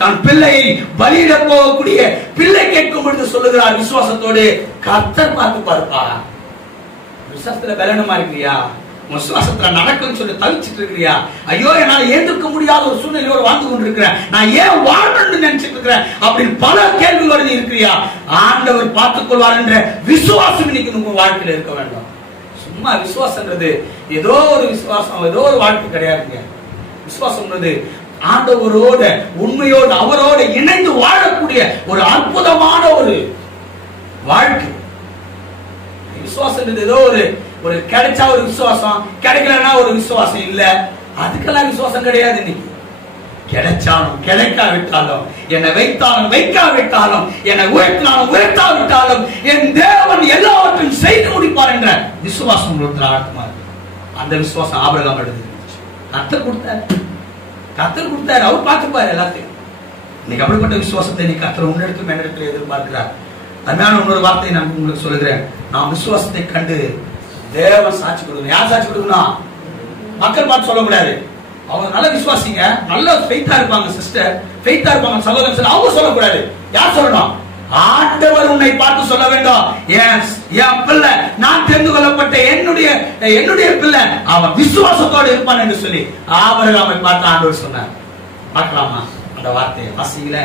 தான் பிள்ளையை பலியிட போகக்கூடிய பிள்ளை கேட்கும் பொழுது சொல்லுகிறார் விசுவாசத்தோடு, கர்த்தர் பார்த்து பார்ப்பா. விசுவாசத்துல பலனமா இருக்கியா? உன் விசுவாசத்துல நடக்கும்னு சொல்லி தவிச்சிட்டு இருக்கிறியா? ஐயோ என்னால ஏந்துக்க முடியாத ஒரு சூழ்நிலையோடு வாழ்ந்து கொண்டிருக்கிறேன், நான் ஏன் வாழணும்னு நினைச்சிட்டு இருக்கிறேன் அப்படின்னு பல கேள்வி வருது இருக்கிறியா? ஆண்டவர் பார்த்துக் கொள்வார் என்ற விசுவாசம் இன்னைக்கு உங்க வாழ்க்கையில இருக்க வேண்டும். சும்மா விசுவாசம்ன்றது ஏதோ ஒரு விசுவாசம், ஏதோ ஒரு வாழ்க்கை கிடையாதுங்க. விசுவாசம்ன்றது ஆண்டவரோட உண்மையோடு அவரோட இணைந்து வாழக்கூடிய ஒரு அற்புதமான ஒரு வாழ்க்கை. விசுவாசம் ஏதோ ஒரு கிடைச்சா ஒரு விசுவாசம், கிடைக்கலன்னா ஒரு விசுவாசம் இல்ல. அதுக்கெல்லாம் விசுவாசம் கிடையாது. இன்னைக்கு கிடைச்சாலும் கிடைக்காவிட்டாலும், என்னை வைத்தாலும் வைக்காவிட்டாலும், என்னை உயர்த்தினாலும் உயர்த்தாவிட்டாலும் என் தேவன் எல்லாவற்றையும் செய்து முடிப்பார் என்ற விசுவாசம் உங்களுக்கு ஆத்மா. அந்த விசுவாசம் ஆபிரகாம் எடுத்து கர்த்தர் கொடுத்தாரு, அவர் பார்த்துப்பாரு எல்லாத்தையும். இன்னைக்கு அப்படிப்பட்ட விசுவாசத்தை இன்னைக்கு கர்த்தர் உன்னிடத்தில் என்னிடத்தில் எதிர்பார்க்கிறார். அதனால இன்னொரு வார்த்தையை நான் உங்களுக்கு சொல்லுகிறேன். நான் விசுவாசத்தை கண்டு தேவன் சாட்சி கொடுக்கணும். யார் சாட்சி கொடுக்கணும்? மக்கள் பார்த்து சொல்லக்கூடாது. அவங்க நல்ல விசுவாசிங்க, நல்ல ஃபெய்த்தா இருப்பாங்க சிஸ்டர், ஃபெய்த்தா இருப்பாங்க சகோதரன், அவங்க சொல்லக்கூடாது. யார் சொல்லணும்? ஆண்டவர் உன்னை பார்த்து சொல்ல வேண்டும். என் பிள்ளை, நான் தெரிந்து கொள்ளப்பட்ட என்னுடைய பிள்ளை, அவன் விசுவாசத்தோடு இருப்பான் என்று சொல்லி ஆபிரகாமை பார்த்து ஆண்டவர் சொன்னார். பார்க்கலாமா அந்த வார்த்தையை? வாசிக்கல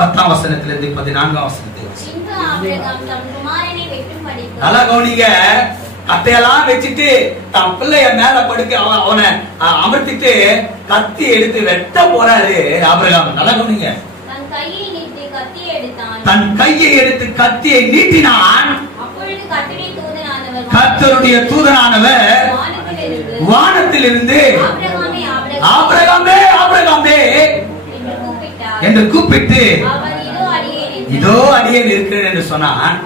10ஆம் வசனத்திலிருந்து 14ஆம் வசனத்தை நல்லா கவனிங்க. கத்தையெல்லாம் வச்சுட்டு தன் பிள்ளைய மேல படுக்க அவனை அமர்த்திட்டு கத்தி எடுத்து வெட்ட போறாரு ஆபிரகாம். நல்லா கவனிங்க. தன் கையை எடுத்து கத்தியை நீட்டினான். கர்த்தருடைய தூதனானவர் வானத்திலிருந்து ஆபிரகாமே ஆபிரகாமே என்று கூப்பிட்டு இதோ அடியேன் இருக்கிறேன் என்று சொன்னான்.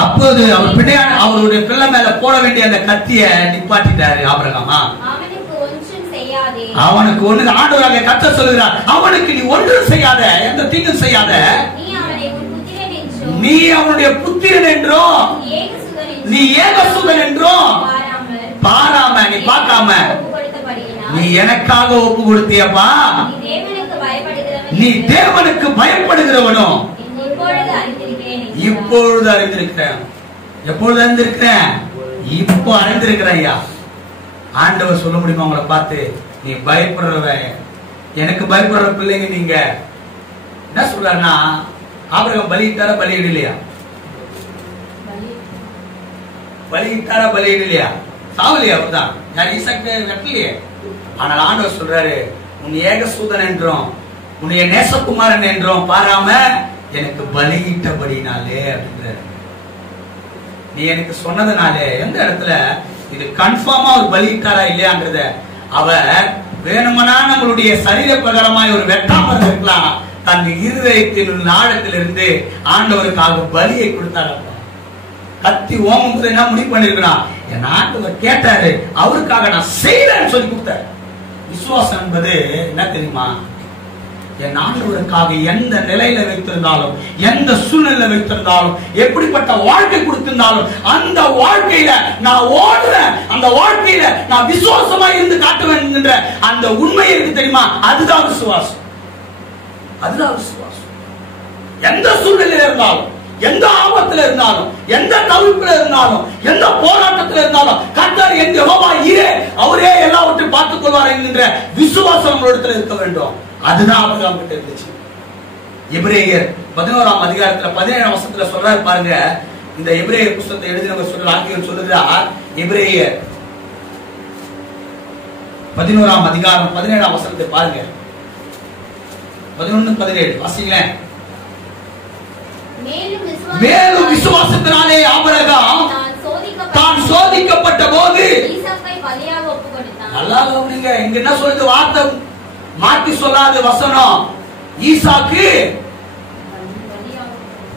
அப்போது அவர் பிள்ளையான அவருடைய பிள்ளை மேல போட வேண்டிய அந்த கத்தியை நிப்பாட்டிட்டாரு ஆபிரகாமா. அவனுக்கு ஒண்ணு ஆண்டவராக கர்த்தர் சொல்லுகிறார், அவனுக்கு நீ ஒன்றும் செய்யாத, எந்த தீங்கும் செய்யாத, நீ அவனுடைய புத்திரன் என்றும் நீ ஏகசுதன் என்றும் பாராம, நீ பார்க்காம நீ எனக்காக ஒப்பு கொடுத்தியப்பா, நீ தேவனுக்கு பயப்படுகிறவனும் இப்பொழுது அறிந்திருக்கிறேன். எப்பொழுது அறிந்திருக்கிறேன்? இப்போ அறிந்திருக்கிறேன். ஐயா ஆண்டவர் சொல்ல முடியுமா உங்களை பார்த்து, நீ பயப்படுறவ, எனக்கு பயப்படுற பிள்ளைங்க நீங்க? என்ன சொல்றாருன்னா, ஆபிரகாம் பலியிட்டாரா பலியிடலையா? பலியிட்டாரா பலியிடலையா? சாவலியா? அவர்தான் யார்? ஈசாக்கு வெட்டலையே. ஆனால் ஆண்டவர் சொல்றாரு, உன் ஏகசூதன் என்றும் உன்னுடைய நேசகுமாரன் என்றும் பாராம எனக்கு பலியிட்டபடினாலே அப்படின்றாரு. நீ எனக்கு சொன்னதுனாலே. எந்த இடத்துல இது கன்ஃபார்மா ஒரு பலியிட்டாரா இல்லையான்றத அவர் வேணுமனா நம்மளுடைய சரீர பிரகாரமாய் ஒரு வெட்டாம இருக்கலாம், தன் இருதயத்தின் ஆழத்திலிருந்து ஆண்டவருக்காக பலியை கொடுத்தாரு. கத்தி ஓமும் என்ன முடிவு பண்ணிருக்கலாம்? என் ஆண்டவர் கேட்டாரு, அவருக்காக நான் செய்யறேன்னு சொல்லி கொடுத்தாரு. விசுவாசம் என்பது என்ன தெரியுமா? என் ஆண்டவருக்காக எந்த நிலையில வைத்திருந்தாலும், எந்த சூழ்நிலை வைத்திருந்தாலும், எப்படிப்பட்ட வாழ்க்கை கொடுத்திருந்தாலும், அந்த வாழ்க்கையில நான் ஓடுறேன், அந்த வாழ்க்கையில நான் விசுவாசமா இருந்து காட்டுவேன் என்கின்ற அந்த உண்மை இருக்கு தெரியுமா? அதுதான் விசுவாசம். அதுதான் விசுவாசம். எந்த சூழ்நிலையில இருந்தாலும், எந்த ஆபத்துல இருந்தாலும், எந்த தவிப்புல இருந்தாலும், எந்த போராட்டத்துல இருந்தாலும், கர்த்தர் என் யெகோவா ஈரே, அவரே எல்லாவற்றையும் பார்த்துக் கொள்வார் என்கின்ற விசுவாசம் நம்மளிடத்தில் இருக்க வேண்டும். அதுதான் ஆபிரகாம் கிட்ட இருந்துச்சு. எபிரேயர் 11ஆம் அதிகாரத்துல 17ஆம் வசனத்துல சொல்றாரு பாருங்க. இந்த எபிரேயர் புத்தகத்தை எழுதினவர் சொல்ற ஆங்கிலம் சொல்லுகிறார். எபிரேயர் 11ஆம் அதிகாரம் 17ஆம் வசனத்தை பாருங்க. 11-17 வாசிங்களேன். மேலும் விசுவாசத்தினாலே ஆபிரகாம் தான் சோதிக்கப்பட்ட போது நல்லா கவனிங்க. இங்க என்ன சொல்லுது? வார்த்தை மாற்றி சொல்லாத வசனம். ஈசாக்கு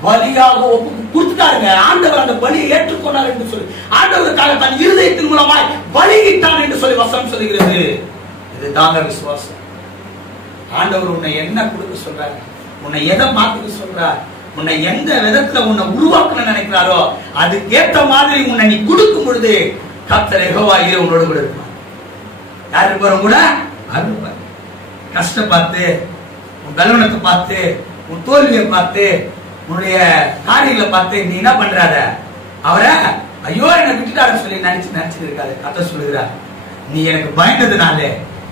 பலியாக ஒப்பு கொடுத்துட்டாருங்க. ஆண்டவர் அந்த பலியை ஏற்றுக்கொண்டார் என்று சொல்லி, ஆண்டவருக்காக தன் இருதயத்தின் மூலமாய் பலியிட்டான் என்று சொல்லி வசனம் சொல்லுகிறது. இதுதாங்க விசுவாசம். ஆண்டவர் உன்னை என்ன கொடுக்க சொல்றாரு, உன்னை எதை மாத்துக்க சொல்றார், உன்னை எந்த விதத்துல உன்னை உருவாக்க நினைக்கிறாரோ அதுக்கு ஏற்ற மாதிரி உன்னை நீ கொடுக்கும் பொழுது கர்த்தர் யெகோவா ஈரே உன்னோடு கூட இருப்பார். யாரு இருப்பாரும் கூட அருள்வார். கஷ்டம் பார்த்து, உன் பலவீனத்தை பார்த்து, உன் தோல்வியை பார்த்து, உன்னுடைய காரியங்களை பார்த்து நீ என்ன பண்றாத, அவரை ஐயோ என்னை விட்டுட்டாரு சொல்லி நினைச்சிட்டு இருக்காது. கர்த்தர் சொல்லுகிறார், நீ எனக்கு பயந்ததுனால,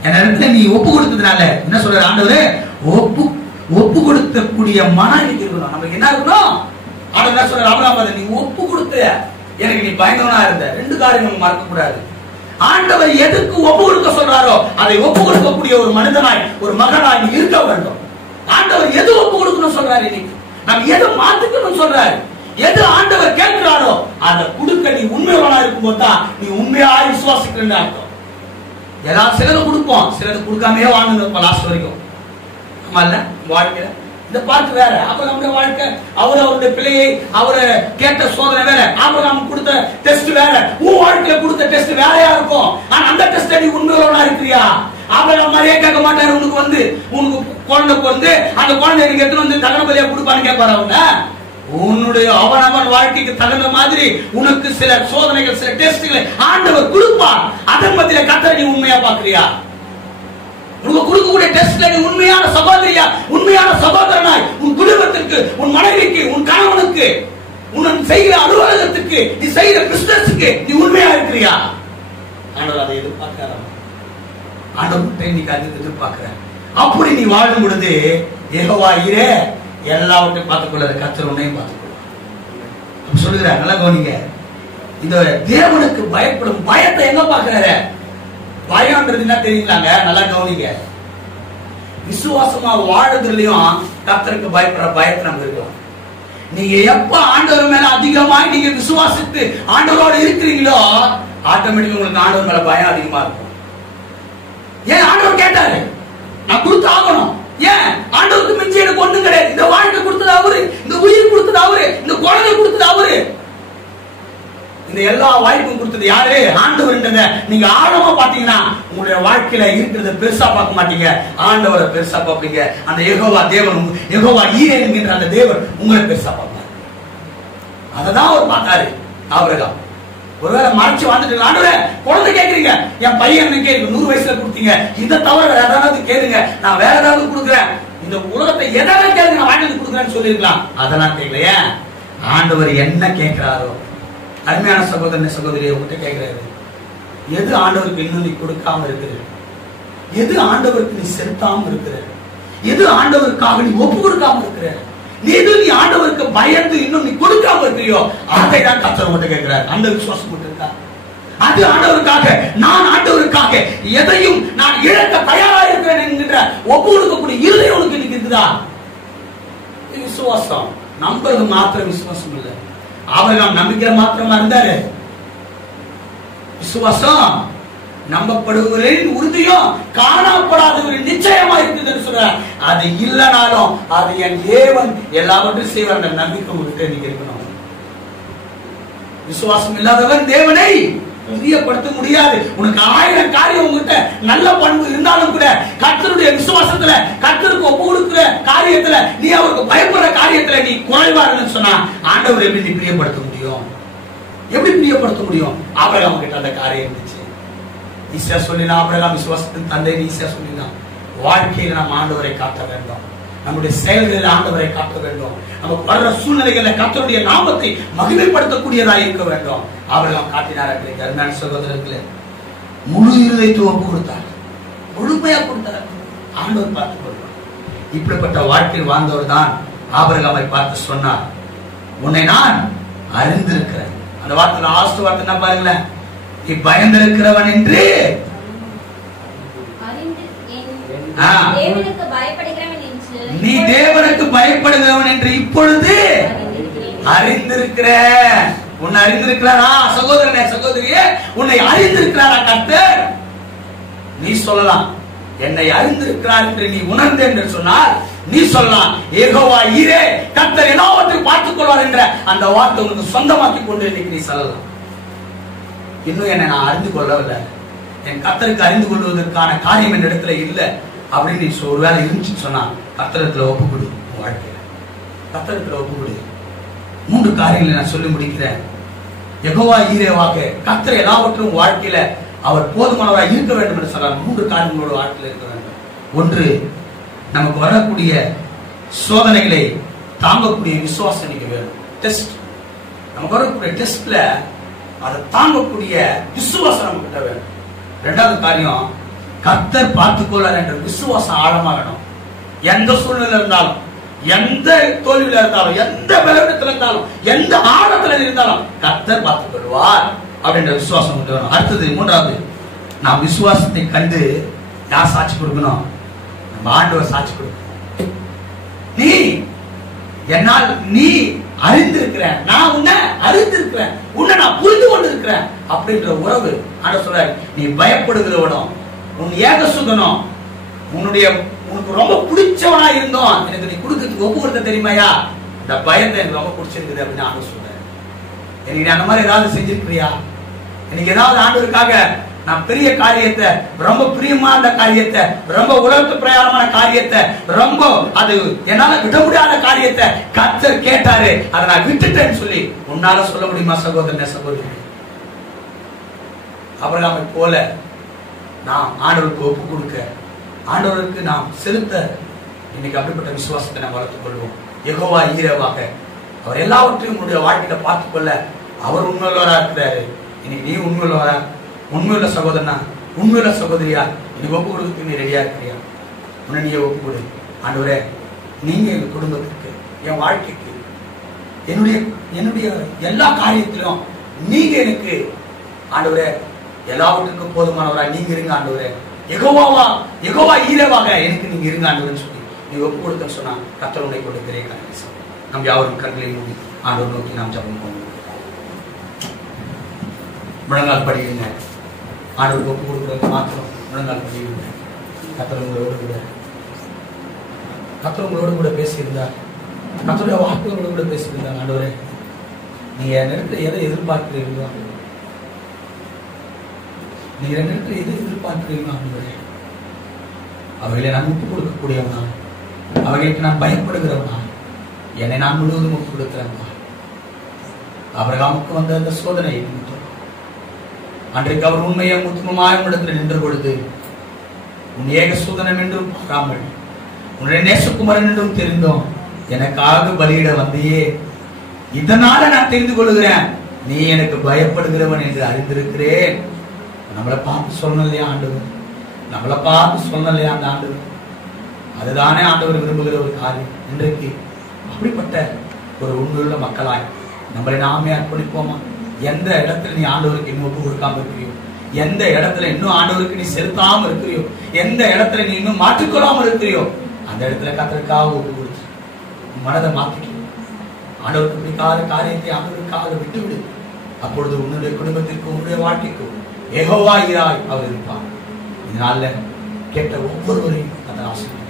என் இடத்துல நீ ஒப்பு கொடுத்ததுனால, என்ன சொல்ற ஆண்டவரே, ஒப்பு கொடுக்கக்கூடிய மனம் இருக்கணும். நமக்கு என்ன இருக்கணும்? ஆண்டவர் என்ன சொல்ற, ஆபிரகாம் நீ ஒப்பு கொடுத்த, எனக்கு நீ பயந்தவனா இருந்த. ரெண்டு காரியம் நம்ம மறக்க கூடாது. ஆண்டவர் எதுக்கு ஒப்பு கொடுக்க சொல்றாரோ அதை ஒப்பு கொடுக்கக்கூடிய ஒரு மனிதனாய், ஒரு மகனாய் நீ இருக்க வேண்டும். ஆண்டவர் எது ஒப்பு கொடுக்கணும் சொல்றாரு, இன்னைக்கு நம்ம எது மாத்திக்கணும் சொல்றாரு. எது ஆண்டவர் கேட்கிறாரோ அதை கொடுக்க நீ உண்மையாளா இருக்கும்போது தான் நீ உண்மையாய் விசுவாசிக்கிறேன்னு அர்த்தம். ஏதாவது சிலது கொடுப்போம், சிலது கொடுக்காமே வாங்கணும் லாஸ்ட் வரைக்கும். ஆமா இல்ல, வாழ்க்கை இந்த பார்த்து வேற. அப்ப நம்முடைய வாழ்க்கை, அவருடைய பிள்ளையை அவரு கேட்ட சோதனை வேற, ஆபிரகாம் கொடுத்த டெஸ்ட் வேற, உன் வாழ்க்கையில கொடுத்த டெஸ்ட் வேறையா இருக்கும். ஆனா அந்த டெஸ்ட் நீ உண்மையோட இருக்கிறியா? ஆபிரகாம் மாதிரியே கேட்க மாட்டாரு. உனக்கு குழந்தை பிறந்து அந்த குழந்தை எனக்கு எத்தனை வந்து தகன பலியா கொடுப்பான்னு கேட்பாரு. அவங்க உன்னுடைய அவனவன் வாழ்க்கைக்கு தகுந்த மாதிரி உனக்கு சில சோதனைகள், சில டெஸ்ட்களை ஆண்டவர் கொடுப்பார். அதன் மத்தியில கர்த்தரை நீ உண்மையா பாக்குறியா? உனக்கு கொடுக்கக்கூடிய டெஸ்ட்ல நீ உண்மையான சகோதரியா, உண்மையான சகோதரனாய் உன் குடும்பத்திற்கு, உன் மனைவிக்கு, உன் கணவனுக்கு, உன் செய்கிற அலுவலகத்துக்கு, நீ செய்கிற பிசினஸுக்கு நீ உண்மையா இருக்கிறியா? ஆண்டவர் அதை எதிர்பார்க்கிறார். ஆண்டவர்கிட்ட இன்னைக்கு அதை எதிர்பார்க்கிறார். அப்படி நீ வாழும் பொழுது யெகோவா ஈரே எல்லாவற்றையும் பார்த்துக்கொள்ள கர்த்தர் உன்னையும் பார்த்துக்கொள்ள சொல்லுகிறார். நல்லா கவனிங்க. இந்த தேவனுக்கு பயப்படும் பயத்தை எங்க பார்க்கிறாரு? பயம்ன்றது என்ன தெரியுங்களாங்க? நல்லா கவனிங்க. விசுவாசமா வாழுறதுலயும் கர்த்தருக்கு பயப்படுற பயத்தை நம்ம இருக்கலாம். நீங்க எப்ப ஆண்டவர் மேல அதிகமா நீங்க விசுவாசித்து ஆண்டவரோட இருக்கிறீங்களோ ஆட்டோமேட்டிக்கா உங்களுக்கு ஆண்டவர் மேல பயம் அதிகமா இருக்கும். ஏன் ஆண்டவர் கேட்டாரு, நான் கொடுத்து ஆகணும். ஏன் ஆண்டவருக்கு மிஞ்சி எனக்கு ஒண்ணும் கிடையாது. இந்த வாழ்க்கை கொடுத்தது அவரு, இந்த உயிர் கொடுத்தது அவரு, இந்த குழந்தை கொடுத்தது அவரு, இந்த எல்லா வாய்ப்பும் கொடுத்தது யாரு? ஆண்டவர். நீங்க ஆழமா பாத்தீங்கன்னா உங்களுடைய வாழ்க்கையில இருக்கிறத பெருசா பார்க்க மாட்டீங்க, ஆண்டவரை பெருசா பார்ப்பீங்க. அந்த யெகோவா தேவன், யெகோவா ஈரே என்கின்ற அந்த தேவன் உங்களை பெருசா பார்ப்பார். அததான் அவர் பார்த்தாரு ஆபிரகாம். ஒருவேளை மறைச்சு வந்துட்டு ஆண்டவரே குழந்தை கேட்கறீங்க, என் பையன் 100 வயசுல கொடுத்தீங்க, இதை தவிர வேற ஏதாவது கேளுங்க, நான் வேற ஏதாவது கொடுக்குறேன், இந்த உலகத்தை எதாவது கேளுங்க நான் வாங்கி கொடுக்குறேன்னு சொல்லிருக்கலாம். அதெல்லாம் கேட்கலையே. ஆண்டவர் என்ன கேட்கிறாரோ, அருமையான சகோதரனை சகோதரியை உங்ககிட்ட கேட்கிறாரு, எது ஆண்டவருக்கு இன்னும் நீ கொடுக்காம இருக்கிற, எது ஆண்டவருக்கு நீ செலுத்தாம இருக்கிற, எது ஆண்டவருக்காக நீ ஒப்பு கொடுக்காம இருக்கிற, எது நீ ஆண்டவருக்கு பயந்து இன்னும் நீ கொடுக்காம இருக்கிறியோ அதை தான் கர்த்தர் உங்ககிட்ட கேட்கிறார். அந்த விசுவாசம் மட்டும் இருக்கா? அது ஆண்டவருக்காக, நான் ஆண்டவருக்காக எதையும் நான் இழக்க தயாரா இருக்கிறேன் என்கின்ற ஒப்பு கொடுக்கக்கூடிய இருதயம் உனக்கு இன்னைக்கு இருக்குதா? விசுவாசம் நம்புறது மாத்திரம் விசுவாசம் இல்ல. ஆபிரகாம் நம்பிக்கை மாத்திரமா இருந்தாரு. விசுவாசம் நம்பப்படுவரின் உறுதியும் காணப்படாதவரின் நிச்சயமா இருக்குதுன்னு சொல்ற. அது இல்லனாலும் அது என் தேவன் எல்லாவற்றையும் செய்வார் நம்பிக்கை உங்ககிட்ட நீங்க இருக்கணும். விசுவாசம் இல்லாதவன் தேவனை பிரியப்படுத்த முடியாது. உனக்கு 1000 காரியம் உங்ககிட்ட நல்ல பண்பு இருந்தாலும் கூட கர்த்தருடைய விசுவாசத்துல, கர்த்தருக்கு ஒப்பு கொடுக்கிற காரியத்துல, நீ அவருக்கு பயப்படுற காரியத்துல நீ குறைவாருன்னு சொன்னா ஆண்டவர் எப்படி நீ பிரியப்படுத்த முடியும்? எப்படி பிரியப்படுத்த முடியும்? ஆபிரகாம் கிட்ட அந்த காரியம் இருந்துச்சு. ஈஸியா சொல்லினா ஆபிரகாம் விசுவாசத்தின் தந்தை ஈஸியா சொல்லினா. வாழ்க்கையில நம்ம ஆண்டவரை காட்ட வேண்டும், நம்முடைய செயல்களில் ஆண்டவரை காட்ட வேண்டும், நமக்கு வர்ற சூழ்நிலைகளை கர்த்தருடைய நாமத்தை மகிமைப்படுத்தக்கூடியதாக இருக்க வேண்டும். ஆபிரகாம் காட்டினார். அருமையான சகோதரர்களே, முழு இருதயத்தை ஒப்பு கொடுத்தார், முழுமையா கொடுத்தார். ஆண்டவர் பார்த்துக் கொள்வார். இப்படிப்பட்ட வாழ்க்கையில் வாழ்ந்தவர் தான் ஆபிரகாமை பார்த்து சொன்னார், உன்னை நான் அறிந்திருக்கிறேன். அந்த வார்த்தை லாஸ்ட் வார்த்தை என்ன பாருங்களேன், நீ பயந்திருக்கிறவன் என்று நீ தேவனுக்கு பயப்படுகிறவன் என்று இப்பொழுது அறிந்திருக்கிற. உன்னை அறிந்திருக்கிறாரா சகோதரனே சகோதரியே? உன்னை அறிந்திருக்கிறாரா கர்த்தர்? நீ சொல்லலாம், என்னை அறிந்திருக்கிறார் என்று நீ உணர்ந்த என்று சொன்னால் நீ சொல்லலாம், யெகோவா ஈரே கர்த்தர் எல்லாவற்றையும் பார்த்துக் கொள்வார் என்ற அந்த வார்த்தை உனக்கு சொந்தமாக்கி கொண்டு இன்னைக்கு நீ சொல்லலாம். இன்னும் என்னை நான் அறிந்து கொள்ளவில்லை, என் கர்த்தருக்கு அறிந்து கொள்வதற்கான காரியம் என் இடத்துல இல்லை அப்படின்னு நீ ஒருவேளை இருந்துச்சுன்னு சொன்னா கர்த்தரத்துல ஒப்புக்கொடு. வாழ்க்கையில கர்த்தரத்துல ஒப்புக்கொடு. 3 காரியங்களை நான் சொல்லி முடிக்கிறேன். யெகோவா ஈரேவாக கர்த்தர் எல்லாவற்றும் வாழ்க்கையில அவர் போதுமானவராக இருக்க வேண்டும் என்று சொல்றார். 3 காரியங்களோட வாழ்க்கையில இருக்க வேண்டும். 1, நமக்கு வரக்கூடிய சோதனைகளை தாங்கக்கூடிய விசுவாசம் நீங்க வேணும். டெஸ்ட், நமக்கு வரக்கூடிய டெஸ்ட்ல அதை தாங்கக்கூடிய விசுவாசம் நம்ம கிட்ட வேணும். இரண்டாவது காரியம், கர்த்தர் பார்த்துக்கொள்ளார் என்ற விசுவாசம் ஆழமாகணும். எந்த சூழ்நிலை இருந்தாலும், எந்த தோல்வியில இருந்தாலும், எந்த பலவீனத்துல இருந்தாலும், எந்த ஆழத்துல இருந்தாலும் கர்த்தர் பார்த்துக் கொள்வார் அப்படின்ற விசுவாசம் கொண்டு வரணும். அடுத்தது மூன்றாவது, நாம் விசுவாசத்தை கண்டு யார் சாட்சி கொடுக்கணும்? நம்ம ஆண்டவர் சாட்சி கொடுக்கணும். நீ என்னால் நீ அறிந்திருக்கிற, நான் உன்னை அறிந்திருக்கிறேன், உன்னை நான் புரிந்து கொண்டு இருக்கிறேன் அப்படின்ற உறவு ஆண்டவர் சொல்றாரு. நீ பயப்படுகிறவனும் உன் ஏக சுகனும் உனக்கு ரொம்ப பிடிச்சவனா இருந்தோம், எனக்கு நீ கொடுக்கிறதுக்கு ஒப்பு கொடுத்த தெரியுமாயா? இந்த பயத்தை எனக்கு ரொம்ப பிடிச்சிருக்குது அப்படின்னு ஆண்டவர் சொல்றாரு. எனக்கு நீ அந்த மாதிரி ஏதாவது செஞ்சிருக்கிறியா? எனக்கு ஏதாவது ஆண்டவருக்காக நான் பெரிய காரியத்தை, ரொம்ப பிரியமான காரியத்தை, ரொம்ப உலகத்து பிரயாணமான காரியத்தை, ரொம்ப அது என்னால விட முடியாத காரியத்தை கர்த்தர் கேட்டாரு, அதை நான் விட்டுட்டேன்னு சொல்லி உன்னால சொல்ல முடியுமா சகோதரனே, சகோதரி? ஆபிரகாமை போல நாம் ஆண்டவருக்கு ஒப்பு கொடுக்க, ஆண்டவருக்கு நாம் செலுத்த இன்னைக்கு அப்படிப்பட்ட விசுவாசத்தை நாம் வளர்த்துக் கொள்வோம். யெகோவா ஈரேவாக அவர் எல்லாவற்றையும் உன்னுடைய வாழ்க்கையில பார்த்துக் கொள்ள அவர் உண்மையுள்ளவரா இருக்கிறாரு. இன்னைக்கு நீ உண்மையுள்ளவரா, உண்மையுள்ள சகோதரனா, உண்மையுள்ள சகோதரியா, இன்னைக்கு ஒப்பு கொடுக்க நீ ரெடியா இருக்கிறியா? உன்னை நீங்க ஒப்பு கொடு. ஆண்டவரே, நீங்க எங்க குடும்பத்துக்கு, என் வாழ்க்கைக்கு, என்னுடைய எல்லா காரியத்திலும் நீங்க எனக்கு ஆண்டவரே எல்லாவற்றுக்கும் போதுமானவரா நீங்க இருங்க ஆண்டவரே. யெகோவா ஈரேவாக எனக்கு நீங்க இருங்க ஆண்டவர்னு சொல்லி நீ ஒப்பு கொடுத்தன்னு சொன்னா கர்த்தர் உன்னை கொண்டு பெரிய காரியம். நம் யாவரும் கண்களை மூடி ஆண்டவர் நோக்கி நாம் ஜெபம் பண்ணுவோம். முழங்கால் படியுங்க. ஆண்டவருக்கு ஒப்பு கொடுக்குறது மாத்திரம் முழங்கால் படியுங்க. கர்த்தர் உங்களோடு கூட பேசியிருந்தார். கர்த்தருடைய வார்த்தைகளோடு கூட பேசியிருந்தார். ஆண்டவரே, நீங்க என்னிடத்துல எதை எதிர்பார்க்கிறீர்களோ, நீங்க என்னிடத்துல எதை எதிர்பார்க்கிறீங்களோ ஆண்டவரே, அவைகளை நான் ஒப்பு கொடுக்கக்கூடியவனா, அவைகளுக்கு நான் பயப்படுகிறவனா, என்னை நான் முழுவதும் ஒப்பு கொடுக்கிறேன். ஆபிரகாமுக்கு வந்த அந்த சோதனை அன்றைக்கு அவர் உண்மையை முத்துமாய் இடத்தில் நின்று கொடுத்து, உன் ஏக சூதனம் என்றும் பாராமல் உன்னுடைய நேசகுமரன் என்றும் தெரிந்தோம், எனக்காக பலியிட வந்தையே, இதனால நான் தெரிந்து கொள்கிறேன் நீ எனக்கு பயப்படுகிறவன் என்று அறிந்திருக்கிறேன். நம்மளை பார்த்து சொல்லலையா ஆண்டவர்? நம்மளை பார்த்து சொல்லலையா அந்த ஆண்டவர்? அதுதானே ஆண்டவர் விரும்புகிற ஒரு காரியம். இன்றைக்கு அப்படிப்பட்ட ஒரு உண்மையுள்ள மக்களாய் நம்மளை நாமே அர்ப்பணிப்போமா? எந்த இடத்துல நீ ஆண்டவருக்கு இன்னும் ஒப்பு கொடுக்காம இருக்கிறியோ, எந்த இடத்துல இன்னும் ஆண்டவருக்கு நீ செலுத்தாம இருக்கிறியோ, எந்த இடத்துல நீ இன்னும் மாற்றிக்கொள்ளாம இருக்கிறியோ, அந்த இடத்துல கர்த்தருக்காக ஒப்பு கொடுத்து மனதை மாற்றிக்கணும். ஆண்டவருக்கு பிடிக்காத காரியத்தை ஆண்டவருக்காக விட்டுவிடு. அப்பொழுது உன்னுடைய குடும்பத்திற்கும் உன்னுடைய வாழ்க்கைக்கும் யெகோவா ஈராய் அவர் இருப்பார். இதனால கேட்ட ஒவ்வொருவரையும் அந்த ஆசீர்வாதம்